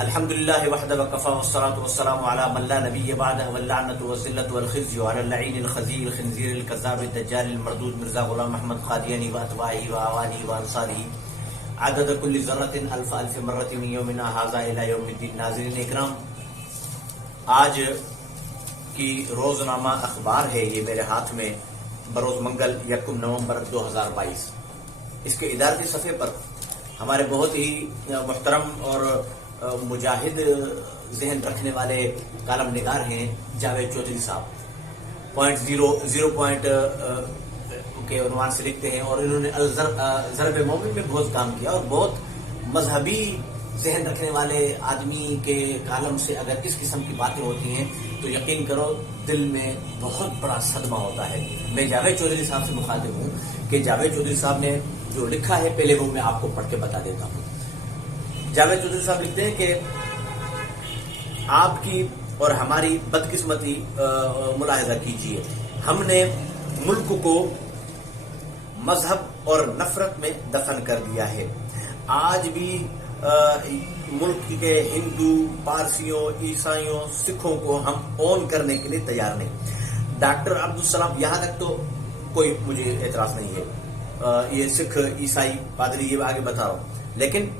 الحمد لله وحده وكفى والصلاة والسلام على من لا نبي بعده واللعنة والذلة والخزي على اللعين الخزي الخنزير الكذاب الدجال المردود مرزا غلام احمد قادیانی واتباعه واعوانه وانصاره عدد كل ذرة الف الف مرة من يومنا هذا الى يوم الدين. ناظرین اکرام، آج کی روزنامہ اخبار ہے یہ میرے ہاتھ میں بروز منگل 1 نومبر 2022. اس کے ادارتی صفحے پر ہمارے بہت ہی محترم اور مجاہد ذہن رکھنے والے کالم نگار ہیں جاوید چودھری صاحب. .0 کے عنوان سے لکھتے ہیں اور انہوں نے ضرب مومن میں بہت کام کیا اور بہت مذہبی ذہن رکھنے والے آدمی کے کالم سے اگر اس قسم کی باتیں ہوتی ہیں تو یقین کرو دل میں بہت بڑا صدمہ ہوتا ہے. میں جاوید چودھری صاحب سے مخاطب ہوں کہ جاوید چودھری صاحب نے جو لکھا ہے پہلے وہ میں آپ کو پڑھ کے بتا دیتا ہوں. جاوید چودھری صاحب لکھتے ہیں کہ آپ کی اور ہماری بدقسمتی ملاحظہ کیجیے. ہم نے ملک کو مذہب اور نفرت میں دفن کر دیا ہے. آج بھی ملک کے ہندو، پارسیوں، عیسائیوں، سکھوں کو ہم اون کرنے کے لیے تیار نہیں. ڈاکٹر عبدالسلام، یہاں تک تو کوئی مجھے اعتراض نہیں ہے، یہ سکھ، عیسائی، پادری یہ آگے بتا رہا ہوں، لیکن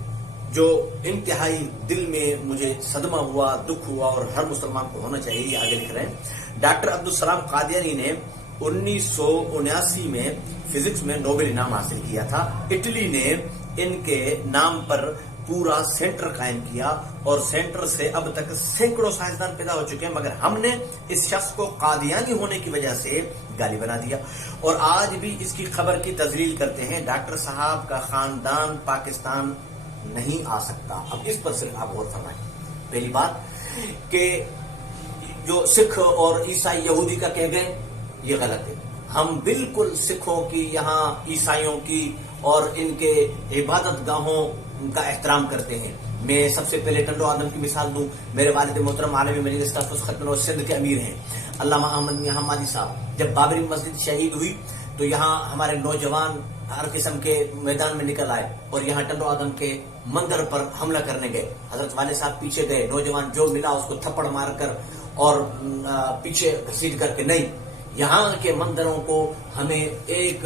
جو انتہائی دل میں مجھے صدمہ ہوا، دکھ ہوا اور ہر مسلمان کو ہونا چاہیے، یہ آگے لکھ رہے ہیں. ڈاکٹر عبدالسلام قادیانی نے 1979 میں فزکس میں نوبل انعام حاصل کیا تھا. اٹلی نے ان کے نام پر پورا سینٹر قائم کیا اور سینٹر سے اب تک سینکڑوں سائنسدان پیدا ہو چکے ہیں، مگر ہم نے اس شخص کو قادیانی ہونے کی وجہ سے گالی بنا دیا اور آج بھی اس کی خبر کی تذلیل کرتے ہیں. ڈاکٹر صاحب کا خاندان پاکستان نہیں آ سکتا. اب اس پر صرف آپ غور فرمائیں. پہلی بات کہ جو سکھ اور عیسائی یہودی کا کہہ گئے یہ غلط ہے. ہم بالکل سکھوں کی، یہاں عیسائیوں کی اور ان کے عبادت گاہوں کا احترام کرتے ہیں. میں سب سے پہلے ٹنڈو آدم کی مثال دوں. میرے والد محترم عالمی مجلس تحفظ ختم و سندھ کے امیر ہیں علامہ احمد میاں حمادی صاحب. جب بابری مسجد شہید ہوئی تو یہاں ہمارے نوجوان ہر قسم کے میدان میں نکل آئے اور یہاں ٹنڈو آدم کے مندر پر حملہ کرنے گئے. حضرت والد صاحب پیچھے گئے، نوجوان جو ملا اس کو تھپڑ مار کر اور پیچھے گھسیٹ کر کے نہیں. یہاں کے مندروں کو ہمیں ایک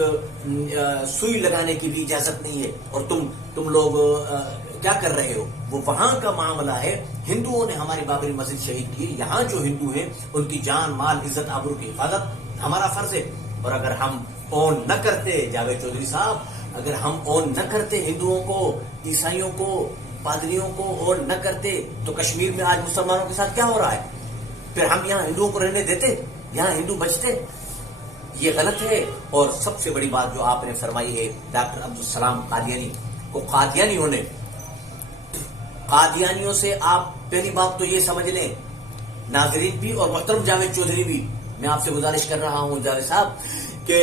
سوئی لگانے کی بھی اجازت نہیں ہے اور تم لوگ کیا کر رہے ہو؟ وہ وہاں کا معاملہ ہے. ہندوؤں نے ہماری بابری مسجد شہید کی. یہاں جو ہندو ہیں ان کی جان، مال، عزت، آبرو کی حفاظت ہمارا فرض ہے. اور اگر ہم اون نہ کرتے، جاوید چودھری صاحب، اگر ہم اون نہ کرتے ہندوؤں کو، عیسائیوں کو، پادریوں کو اون نہ کرتے تو کشمیر میں آج مسلمانوں کے ساتھ کیا ہو رہا ہے؟ پھر ہم یہاں ہندوؤں کو رہنے دیتے؟ یہاں ہندو بچتے؟ یہ غلط ہے. اور سب سے بڑی بات جو آپ نے فرمائی ہے ڈاکٹر عبدالسلام قادیانی کو قادیانی ہونے، قادیانیوں سے آپ پہلی بات تو یہ سمجھ لیں، ناظرین بھی اور محترم جاوید چودھری بھی، میں آپ سے گزارش کر رہا ہوں جاوید صاحب کہ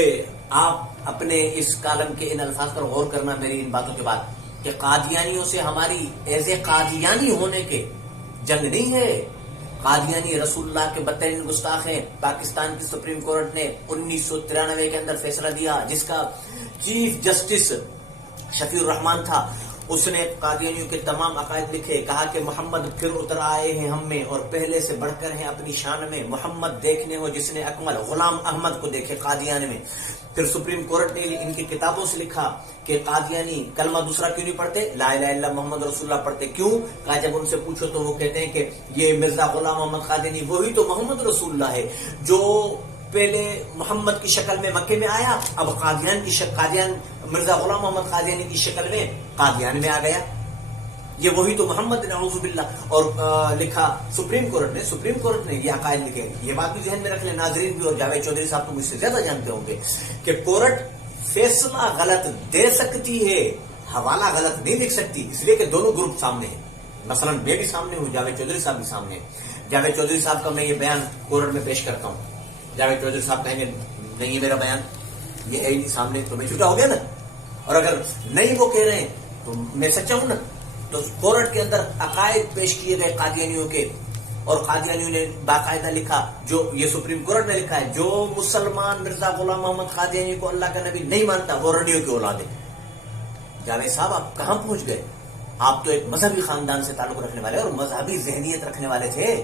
آپ اپنے اس کالم کے ان الفاظ پر غور کرنا میری ان باتوں کے بعد کہ قادیانیوں سے ہماری ایز اے قادیانی ہونے کے جنگ نہیں ہے. قادیانی رسول اللہ کے بدترین گستاخ ہیں. پاکستان کی سپریم کورٹ نے 1993 کے اندر فیصلہ دیا جس کا چیف جسٹس شفیع الرحمان تھا. اس نے قادیانیوں کے تمام عقائد لکھے، کہا کہ محمد پھر اتر آئے ہیں ہم میں اور پہلے سے بڑھ کر ہیں اپنی شان میں. محمد دیکھنے ہو جس نے اکمل، غلام احمد کو دیکھے قادیان میں. پھر سپریم کورٹ نے ان کی کتابوں سے لکھا کہ قادیانی کلمہ دوسرا کیوں نہیں پڑھتے، لا الہ الا اللہ محمد رسول اللہ پڑھتے. کیوں؟ کہا جب ان سے پوچھو تو وہ کہتے ہیں کہ یہ مرزا غلام محمد قادیانی وہی تو محمد رسول اللہ ہے جو پہلے محمد کی شکل میں مکے میں آیا، اب قادیان مرزا غلام محمد قادیانی کی شکل میں قادیان میں آ گیا. یہ وہی تو محمد، نعوذ باللہ. اور لکھا سپریم کورٹ نے یہ عقائد لکھے. یہ بات بھی ذہن میں رکھ لیں ناظرین بھی، اور جاوید چودھری صاحب تو مجھ سے زیادہ جانتے ہوں گے کہ کورٹ فیصلہ غلط دے سکتی ہے، حوالہ غلط نہیں لکھ سکتی، اس لیے کہ دونوں گروپ سامنے ہیں. مثلا میں بھی سامنے ہوں، جاوید چودھری صاحب بھی سامنے ہیں. جاوید چودھری صاحب کا میں یہ بیان کورٹ میں پیش کرتا ہوں، جاوید چودھری صاحب کہیں گے نہیں میرا بیان یہ ہے ہی سامنے، تو میں جھوٹا ہو گیا نا. اور اگر نہیں وہ کہہ رہے ہیں تو میں سچا ہوں نا. تو کورٹ کے اندر عقائد پیش کیے گئے قادیانیوں کے اور قادیانیوں نے باقاعدہ لکھا، جو یہ سپریم کورٹ نے لکھا ہے، جو مسلمان مرزا غلام محمد قادیانی کو اللہ کا نبی نہیں مانتا وہ رڈیو کی اولاد ہے. جاوید صاحب آپ کہاں پہنچ گئے؟ آپ تو ایک مذہبی خاندان سے تعلق رکھنے والے اور مذہبی ذہنیت رکھنے والے تھے.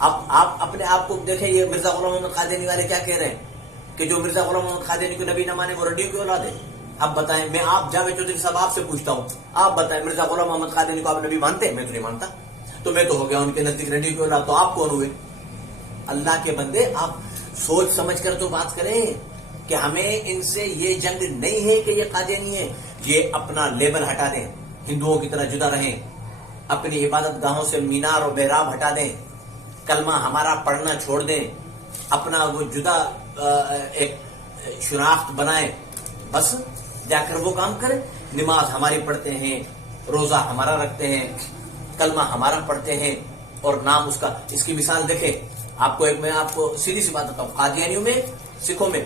آپ اپنے آپ کو دیکھیں, یہ مرزا غلام محمد قادیانی والے کیا کہہ رہے ہیں کہ جو مرزا غلام محمد قادیانی کو نبی نہ مانے وہ رڈیوں کی اولاد ہے. اب بتائیں, میں آپ جاوید چودھری صاحب آپ سے پوچھتا ہوں, آپ بتائیں مرزا غلام محمد قادیانی کو آپ نبی مانتے ہیں؟ میں تو نہیں مانتا. تو میں تو ہو گیا ان کے نزدیک رڈیوں کی اولاد, تو آپ کون ہوئے؟ اللہ کے بندے, آپ سوچ سمجھ کر تو بات کریں کہ ہمیں ان سے یہ جنگ نہیں ہے کہ یہ قادیانی ہے. یہ اپنا لیبل ہٹا دیں, ہندوؤں کی طرح جدا رہیں, اپنی عبادت گاہوں سے مینار اور محراب ہٹا دیں, کلمہ ہمارا پڑھنا چھوڑ دیں, اپنا وہ جدا ایک شناخت بنائیں, بس جا کر وہ کام کریں. نماز ہماری پڑھتے ہیں, روزہ ہمارا رکھتے ہیں, کلمہ ہمارا پڑھتے ہیں, اور نام اس کا. اس کی مثال دیکھیں آپ کو, میں آپ کو سیدھی سی بات بتاؤں, قادیانیوں میں, سکھوں میں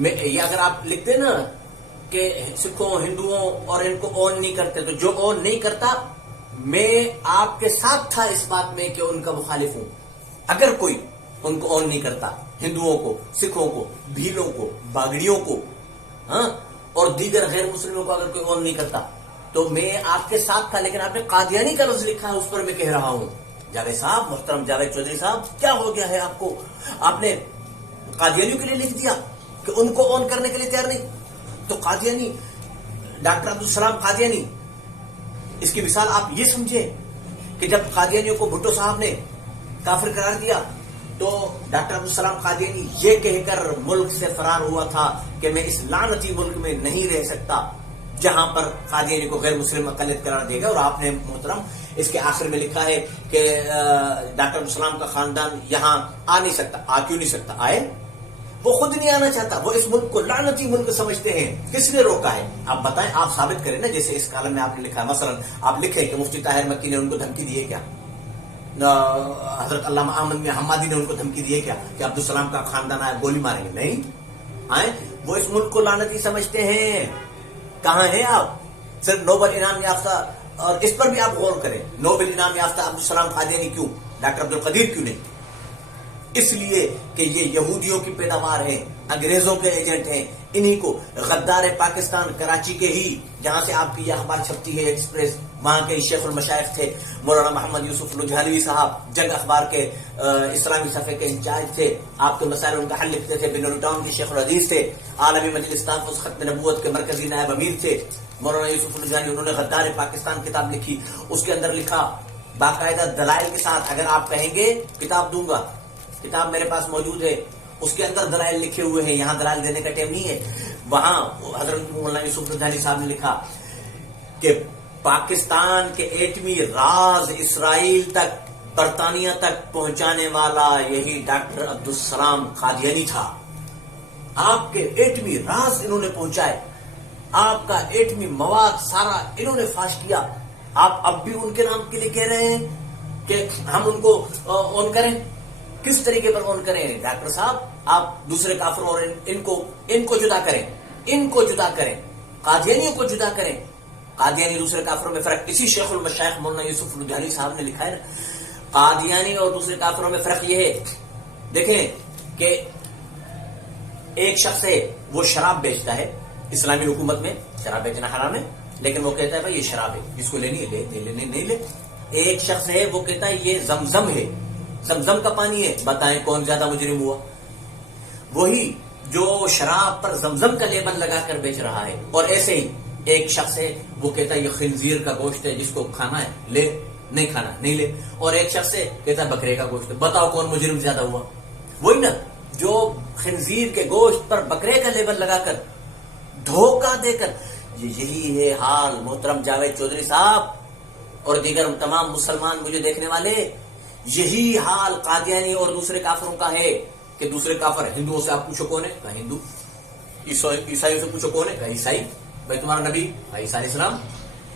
یہ اگر آپ لکھتے نا کہ سکھوں ہندوؤں اور ان کو اون نہیں کرتے, تو جو اون نہیں کرتا میں آپ کے ساتھ تھا اس بات میں کہ ان کا مخالف ہوں. اگر کوئی ان کو اون نہیں کرتا, ہندوؤں کو, سکھوں کو, بھیلوں کو, باگڑیوں کو, ہاں, اور دیگر غیر مسلموں کو اگر کوئی اون نہیں کرتا تو میں آپ کے ساتھ تھا. لیکن آپ نے قادیانی کا لفظ لکھا ہے, اس پر میں کہہ رہا ہوں. جاوید صاحب, محترم جاوید چودھری صاحب, کیا ہو گیا ہے آپ کو؟ آپ نے قادیانیوں کے لیے لکھ دیا کہ ان کو اون کرنے کے لیے تیار نہیں. تو قادیانی, ڈاکٹر عبدالسلام قادیانی, اس کی مثال آپ یہ سمجھیں کہ جب قادیانیوں کو بھٹو صاحب نے کافر قرار دیا تو ڈاکٹر عبدالسلام قادیانی یہ کہہ کر ملک سے فرار ہوا تھا کہ میں اس لعنتی ملک میں نہیں رہ سکتا جہاں پر قادیانی کو غیر مسلم اقلیت قرار دے گا. اور آپ نے محترم اس کے آخر میں لکھا ہے کہ ڈاکٹر عبدالسلام کا خاندان یہاں آ نہیں سکتا. آ کیوں نہیں سکتا؟ آئے, وہ خود نہیں آنا چاہتا, وہ اس ملک کو لعنتی ملک سمجھتے ہیں. کس نے روکا ہے؟ آپ بتائیں, آپ ثابت کریں نا. جیسے اس کالم میں آپ نے لکھا ہے, مثلا آپ لکھیں کہ مفتی طاہر مکی نے ان کو دھمکی دی ہے کیا؟ حضرت علامہ احمد حمادی نے ان کو دھمکی دی ہے کیا کہ عبدالسلام کا خاندان آئے گولی ماریں گے؟ نہیں آئے. وہ اس ملک کو لعنتی سمجھتے ہیں. کہاں ہیں آپ؟ صرف نوبل انعام یافتہ, اور اس پر بھی آپ غور کریں, نوبل انعام یافتہ عبدالسلام قادیانی کیوں, ڈاکٹر عبدالقدیر کیوں نہیں؟ اس لیے کہ یہ یہودیوں کی پیداوار ہیں, انگریزوں کے ایجنٹ ہیں. انہی کو غدار پاکستان کراچی کے ہی, جہاں سے آپ کی یہ اخبار چھپتی ہے ایکسپریس, وہاں کے شیخ المشائخ تھے مولانا محمد یوسف لدھیانوی صاحب, جنگ اخبار کے اسلامی صفحے کے انچارج تھے. آپ کے مسائل ان کا حل لکھتے تھے. بنور ٹاؤن کے شیخ الحدیث تھے. عالمی مجلس تحفظ ختم نبوت کے مرکزی نائب امیر تھے مولانا یوسف لدھیانوی. انہوں نے غدار پاکستان کتاب لکھی. اس کے اندر لکھا باقاعدہ دلائل کے ساتھ, اگر آپ کہیں گے کتاب دوں گا, کتاب میرے پاس موجود ہے, اس کے اندر دلائل لکھے ہوئے ہیں. یہاں دلائل دینے کا ٹائم نہیں ہے. وہاں حضرت مولانا یوسف لدھیانوی صاحب نے لکھا کہ پاکستان کے ایٹمی راز اسرائیل تک, برطانیہ تک پہنچانے والا یہی ڈاکٹر عبدالسلام قادیانی تھا. آپ کے ایٹمی راز انہوں نے پہنچائے, آپ کا ایٹمی مواد سارا انہوں نے فاش کیا. آپ اب بھی ان کے نام کے لیے کہہ رہے ہیں کہ ہم ان کو اون کریں. کس طریقے پر اون کریں؟ ڈاکٹر صاحب, آپ دوسرے کافروں اور ان کو جدا کریں, ان کو جدا کریں, قادیانیوں کو جدا کریں. قادیانی دوسرے کافروں میں فرق, اسی شیخ المشائخ مولانا یوسف لدھیانوی صاحب نے لکھا ہے نا, قادیانی اور دوسرے کافروں میں فرق یہ ہے. دیکھیں کہ ایک شخص ہے وہ شراب بیچتا ہے, اسلامی حکومت میں شراب بیچنا حرام ہے, لیکن وہ کہتا ہے بھائی یہ شراب ہے, جس کو لینی ہے لے, نہیں لے. ایک شخص ہے وہ کہتا ہے یہ زمزم ہے, زمزم کا پانی ہے. بتائیں کون زیادہ مجرم ہوا؟ وہی جو شراب پر زمزم کا لیبل لگا کر بیچ رہا ہے. اور ایسے ہی ایک شخص ہے وہ کہتا ہے یہ خنزیر کا گوشت ہے, جس کو کھانا ہے لے, نہیں کھانا نہیں لے. اور ایک شخص ہے کہتا ہے بکرے کا گوشت ہے. بتاؤ کون مجرم زیادہ ہوا؟ وہی نا جو خنزیر کے گوشت پر بکرے کا لیبل لگا کر دھوکہ دے کر. یہی ہے حال محترم جاوید چودھری صاحب اور دیگر تمام مسلمان مجھے دیکھنے والے, یہی حال قادیانی اور دوسرے کافروں کا ہے. کہ دوسرے کافر, ہندوؤں سے آپ پوچھو کون ہے, کہا ہندو. عیسائیوں سے پوچھو کون ہے, کہا عیسائی. بھائی تمہارا نبی, عیسیٰ علیہ السلام.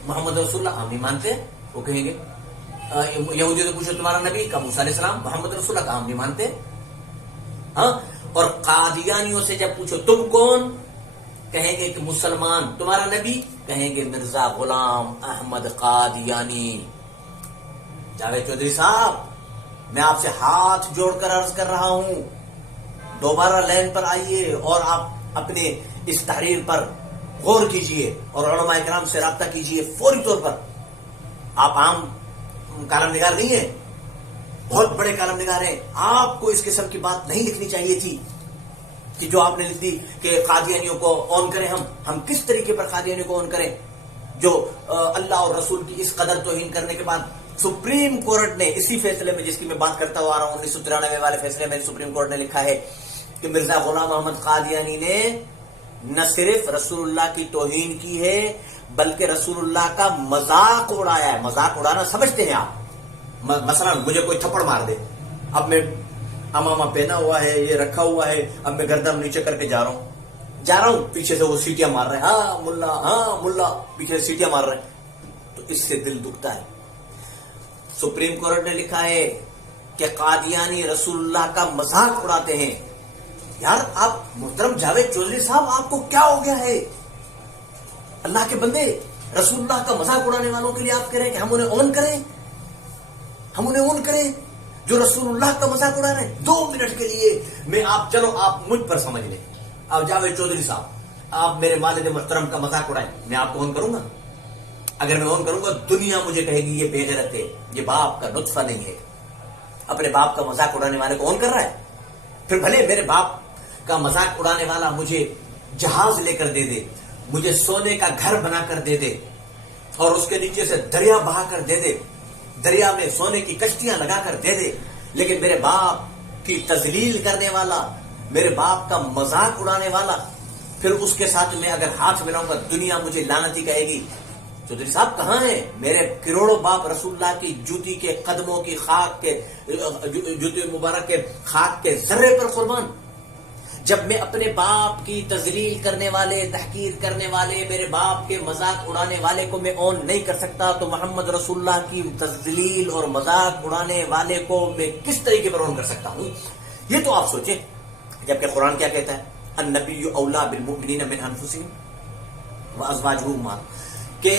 محمد رسول اللہ, ہم نہیں مانتے, وہ کہیں گے. یہودیوں سے پوچھو تمہارا نبی, کہا موسیٰ علیہ السلام. محمد رسول اللہ, کہا ہم نہیں مانتے. ہاں, اور قادیانیوں سے جب پوچھو تم کون, کہیں گے کہ مسلمان. تمہارا نبی, کہیں گے مرزا غلام احمد قادیانی. جاوید چودھری صاحب, میں آپ سے ہاتھ جوڑ کر عرض کر رہا ہوں, دوبارہ لائن پر آئیے اور آپ اپنے اس تحریر پر غور کیجئے اور علماء کرام سے رابطہ کیجئے فوری طور پر. آپ عام کالم نگار نہیں ہیں، بہت بڑے کالم نگار ہیں. آپ کو اس قسم کی بات نہیں لکھنی چاہیے تھی کہ جو آپ نے لکھ دی کہ قادیانیوں کو آن کریں. ہم کس طریقے پر قادیانیوں کو آن کریں جو اللہ اور رسول کی اس قدر توہین کرنے کے بعد سپریم کورٹ نے اسی فیصلے میں، جس کی میں بات کرتا ہوا آ رہا ہوں، 1993 والے فیصلے میں سپریم کورٹ نے لکھا ہے کہ مرزا غلام محمد قادیانی نے نہ صرف رسول اللہ کی توہین کی ہے بلکہ رسول اللہ کا مذاق اڑایا ہے. مذاق اڑانا سمجھتے ہیں آپ؟ مثلا مجھے کوئی تھپڑ مار دے، اب میں امامہ پہنا ہوا ہے، یہ رکھا ہوا ہے، اب میں گردن نیچے کر کے جا رہا ہوں، پیچھے سے وہ سیٹیاں مار رہے ہیں، ہاں ملا، پیچھے سے سیٹیاں مار رہے ہیں، تو اس سے دل دکھتا ہے. سپریم کورٹ نے لکھا ہے کہ قادیانی رسول اللہ کا مذاق اڑاتے ہیں. یار آپ محترم جاوید چودھری صاحب، آپ کو کیا ہو گیا ہے؟ اللہ کے بندے، رسول اللہ کا مذاق اڑانے والوں کے لیے آپ کہہ رہے ہیں کہ ہم انہیں اون کریں جو رسول اللہ کا مذاق اڑا رہے ہیں. 2 منٹ کے لیے میں چلو آپ مجھ پر سمجھ لیں. آپ جاوید چودھری صاحب، آپ میرے والد محترم کا مذاق اڑائیں، میں آپ کو اون کروں گا؟ اگر میں اون کروں گا دنیا مجھے کہے گی یہ بے غیرت ہے، یہ باپ کا نطفہ نہیں ہے، اپنے باپ کا مذاق اڑانے والے کو اون کر رہا ہے. پھر بھلے میرے باپ کا مذاق اڑانے والا مجھے جہاز لے کر دے دے، مجھے سونے کا گھر بنا کر دے دے اور اس کے نیچے سے دریا بہا کر دے دے، دریا میں سونے کی کشتیاں لگا کر دے دے، لیکن میرے باپ کی تذلیل کرنے والا، میرے باپ کا مذاق اڑانے والا، پھر اس کے ساتھ میں اگر ہاتھ ملاؤں گا دنیا مجھے لعنتی کہے گی. چودھری صاحب کہاں ہیں میرے کروڑوں باپ رسول اللہ کی جوتی کے قدموں کی خاک کے، جوتی مبارک کے خاک کے ذرے پر قربان؟ جب میں اپنے باپ کی تذلیل کرنے والے، تحقیر کرنے والے، میرے باپ کے مذاق اڑانے والے کو میں اون نہیں کر سکتا، تو محمد رسول اللہ کی تذلیل اور مذاق اڑانے والے کو میں کس طریقے پر اون کر سکتا ہوں؟ یہ تو آپ سوچیں. جبکہ قرآن کیا کہتا ہے؟ النبی اولا بالمؤمنین من انفسہم وازواجہ امہاتہم، کہ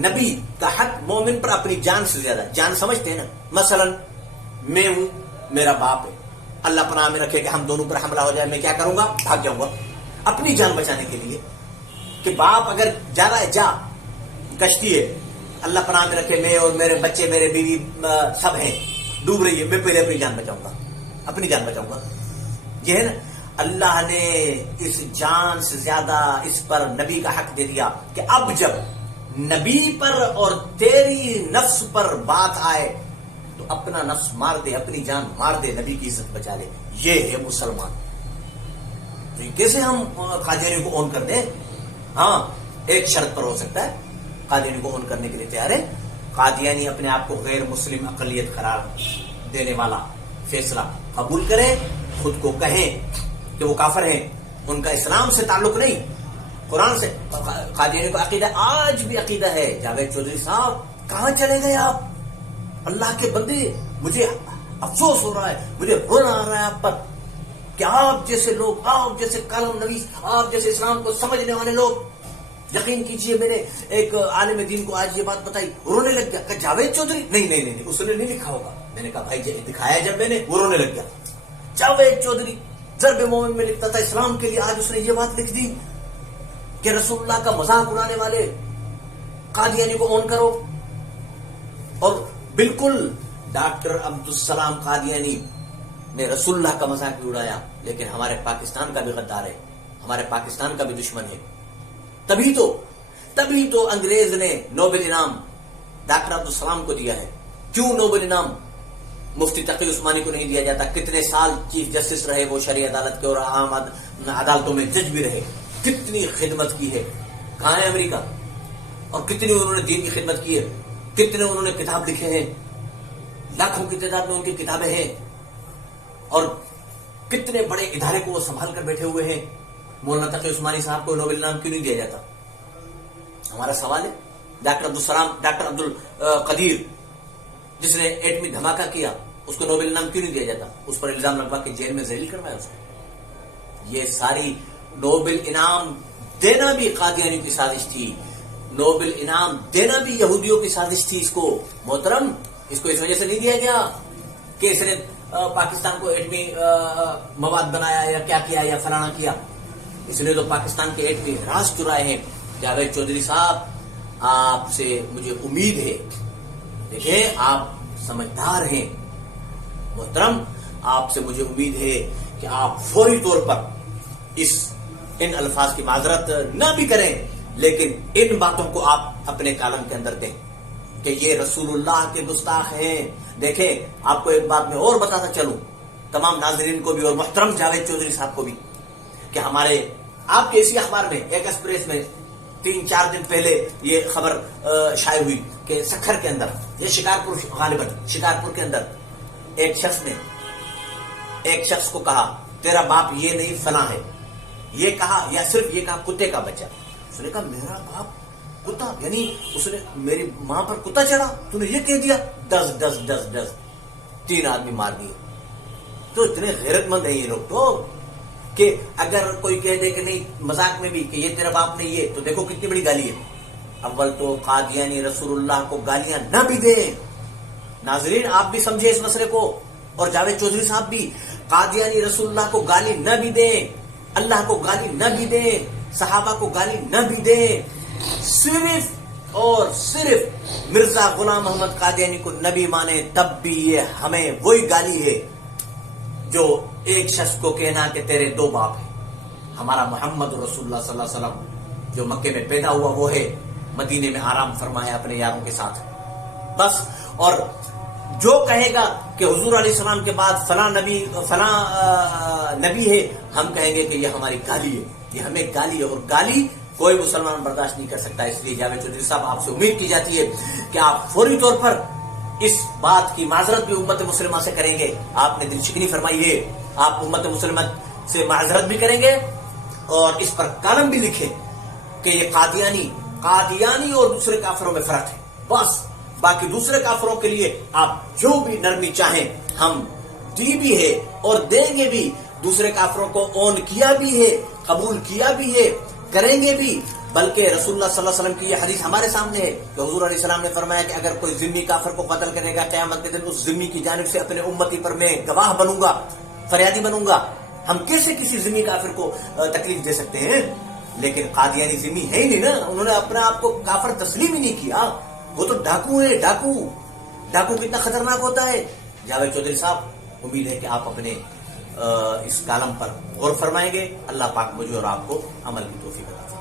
نبی کا حق مومن پر اپنی جان سے زیادہ. جان سمجھتے ہیں نا؟ مثلا میں ہوں، میرا باپ ہے، اللہ پناہ میں رکھے کہ ہم دونوں پر حملہ ہو جائے، میں کیا کروں گا؟ بھاگ جاؤں گا اپنی جان بچانے کے لیے. کہ باپ اگر جا رہا ہے، جا، کشتی ہے، اللہ پناہ میں رکھے میں اور میرے بچے، میرے بیوی سب ہیں، ڈوب رہی ہے، میں پہلے اپنی جان بچاؤں گا، اپنی جان بچاؤں گا. یہ ہے نا، اللہ نے اس جان سے زیادہ اس پر نبی کا حق دے دیا کہ اب جب نبی پر اور تیری نفس پر بات آئے تو اپنا نفس مار دے، اپنی جان مار دے، نبی کی عزت بچا لے. یہ ہے مسلمان. تو کیسے ہم قادیانی کو اون کر دیں؟ ہاں، ایک شرط پر ہو سکتا ہے، قادیانی کو اون کرنے کے لیے تیار ہے. قادیانی اپنے آپ کو غیر مسلم اقلیت قرار دینے والا فیصلہ قبول کریں، خود کو کہیں کہ وہ کافر ہیں، ان کا اسلام سے تعلق نہیں، قرآن سے. قادیانی کو عقیدہ، آج بھی عقیدہ ہے. جاوید چودھری صاحب کہاں چلے گئے آپ؟ اللہ کے بندے، مجھے افسوس ہو رہا ہے، مجھے رونا آ رہا ہے آپ پر کہ آپ جیسے لوگ، آپ جیسے کالم نویس، آپ جیسے اسلام کو سمجھنے والے لوگ. یقین کیجئے میں نے ایک عالم دین کو آج یہ بات بتائی، رونے لگ گیا. کہ جاوید چودھری نہیں اس نے نہیں لکھا ہوگا. میں نے کہا بھائی دکھایا جب میں نے، وہ رونے لگ گیا. جاوید چودھری ضرب مومن میں لکھتا تھا اسلام کے لیے، آج اس نے یہ بات لکھ دی کہ رسول اللہ کا مذاق اڑانے والے قادیانی کو اون کرو. اور بالکل ڈاکٹر عبدالسلام قادیانی نے رسول اللہ کا مذاق بھی اڑایا، لیکن ہمارے پاکستان کا بھی غدار ہے، ہمارے پاکستان کا بھی دشمن ہے. تبھی تو انگریز نے نوبل انعام ڈاکٹر عبدالسلام کو دیا ہے. کیوں نوبل انعام مفتی تقی عثمانی کو نہیں دیا جاتا؟ کتنے سال چیف جسٹس رہے وہ شرعی عدالت کے، اور عام عدالتوں میں جج بھی رہے، کتنی خدمت کی ہے. کہاں ہے امریکہ؟ اور کتنی انہوں نے دین کی خدمت کی ہے، کتنے انہوں نے کتاب لکھے ہیں، لاکھوں کی تعداد میں ان کی کتابیں ہیں، اور کتنے بڑے ادارے کو وہ سنبھال کر بیٹھے ہوئے ہیں. مولانا تقی عثمانی صاحب کو نوبل انعام کیوں نہیں دیا جاتا؟ ہمارا سوال ہے. ڈاکٹر عبد القدیر جس نے ایٹمی دھماکہ کیا، اس کو نوبل انعام کیوں نہیں دیا جاتا؟ اس پر الزام لگوا کے جیل میں ذلیل کروایا اس کو. یہ ساری نوبل انعام دینا بھی قادیانیوں کی سازش تھی، نوبل انعام دینا بھی یہودیوں کی سازش تھی. اس کو محترم، اس کو اس وجہ سے نہیں دیا گیا کہ اس نے پاکستان کو ایٹمی مواد بنایا یا کیا کیا یا فلانا کیا. اس نے تو پاکستان کے ایٹمی راز چرائے ہیں. جاوید چودھری صاحب، آپ سے مجھے امید ہے دیکھیں آپ سمجھدار ہیں محترم، آپ سے مجھے امید ہے کہ آپ فوری طور پر ان الفاظ کی معذرت نہ بھی کریں، لیکن ان باتوں کو آپ اپنے کالم کے اندر دیں کہ یہ رسول اللہ کے گستاخ ہیں۔ دیکھیں آپ کو ایک بات میں اور بتاتا چلوں، تمام ناظرین کو بھی اور محترم جاوید چودھری صاحب کو بھی، کہ ہمارے آپ کے اسی اخبار میں ایک ایکسپریس میں 3-4 دن پہلے یہ خبر شائع ہوئی کہ سکھر کے اندر، یہ شکارپور، غالباً شکارپور کے اندر ایک شخص نے ایک شخص کو کہا تیرا باپ یہ نہیں فلاں ہے، یہ کہا یا صرف یہ کہا کتے کا بچہ۔ اس نے کہا میرا باپ کتا، یعنی اس نے میری ماں پر کتا چڑھا، تو نے یہ کہہ دیا، 10 3 آدمی مار دیے۔ تو اتنے غیرت مند ہیں یہ لوگ تو، کہ اگر کوئی کہہ دے کہ نہیں مذاق میں بھی کہ یہ تیرا باپ نہیں ہے، تو دیکھو کتنی بڑی گالی ہے۔ اول تو قادیانی رسول اللہ کو گالیاں نہ بھی دیں۔ ناظرین آپ بھی سمجھے اس مسئلے کو، اور جاوید چودھری صاحب بھی، قادیانی رسول اللہ کو گالی نہ بھی دیں، اللہ کو گالی نہ بھی دیں، صحابہ کو گالی نہ بھی دیں، صرف اور صرف مرزا غلام محمد قادیانی کو نبی مانے، تب بھی یہ ہمیں وہی گالی ہے جو ایک شخص کو کہنا کہ تیرے 2 باپ ہیں۔ ہمارا محمد رسول اللہ صلی اللہ علیہ وسلم جو مکے میں پیدا ہوا وہ ہے، مدینے میں آرام فرمایا اپنے یاروں کے ساتھ بس۔ اور جو کہے گا کہ حضور علیہ السلام کے بعد فلاں نبی ہے، ہم کہیں گے کہ یہ ہماری گالی ہے، یہ ہمیں گالی ہے، اور گالی کوئی مسلمان برداشت نہیں کر سکتا۔ اس لیے جاوید چودھری صاحب آپ سے امید کی جاتی ہے کہ آپ فوری طور پر اس بات کی معذرت بھی امت مسلمہ سے کریں گے۔ آپ نے دل شکنی فرمائی ہے، آپ امت مسلمہ سے معذرت بھی کریں گے اور اس پر کالم بھی لکھیں کہ یہ قادیانی اور دوسرے کافروں میں فرق ہے بس۔ باقی دوسرے کافروں کے لیے آپ جو بھی نرمی چاہیں ہم دی بھی ہے اور دیں گے بھی۔ دوسرے کافروں کو اون کیا بھی ہے، قبول کیا بھی ہے، کریں گے بھی۔ بلکہ رسول اللہ صلی اللہ علیہ وسلم کی یہ حدیث ہمارے سامنے ہے کہ حضور علیہ السلام نے فرمایا کہ اگر کوئی ذمی کافر کو قتل کرے گا قیامت کے دن، اس ذمی کی جانب سے اپنے امتی پر میں گواہ بنوں گا، فریادی بنوں گا۔ ہم کیسے کسی ذمی کافر کو تکلیف دے سکتے ہیں؟ لیکن قادیانی ذمی ہے ہی نہیں نا، انہوں نے اپنے آپ کو کافر تسلیم ہی نہیں کیا، وہ تو ڈاکو ہے۔ ڈاکو کتنا خطرناک ہوتا ہے۔ جاوید چودھری صاحب امید ہے کہ آپ اپنے اس کالم پر غور فرمائیں گے۔ اللہ پاک مجھے اور آپ کو عمل کی توفیق عطا فرمائے۔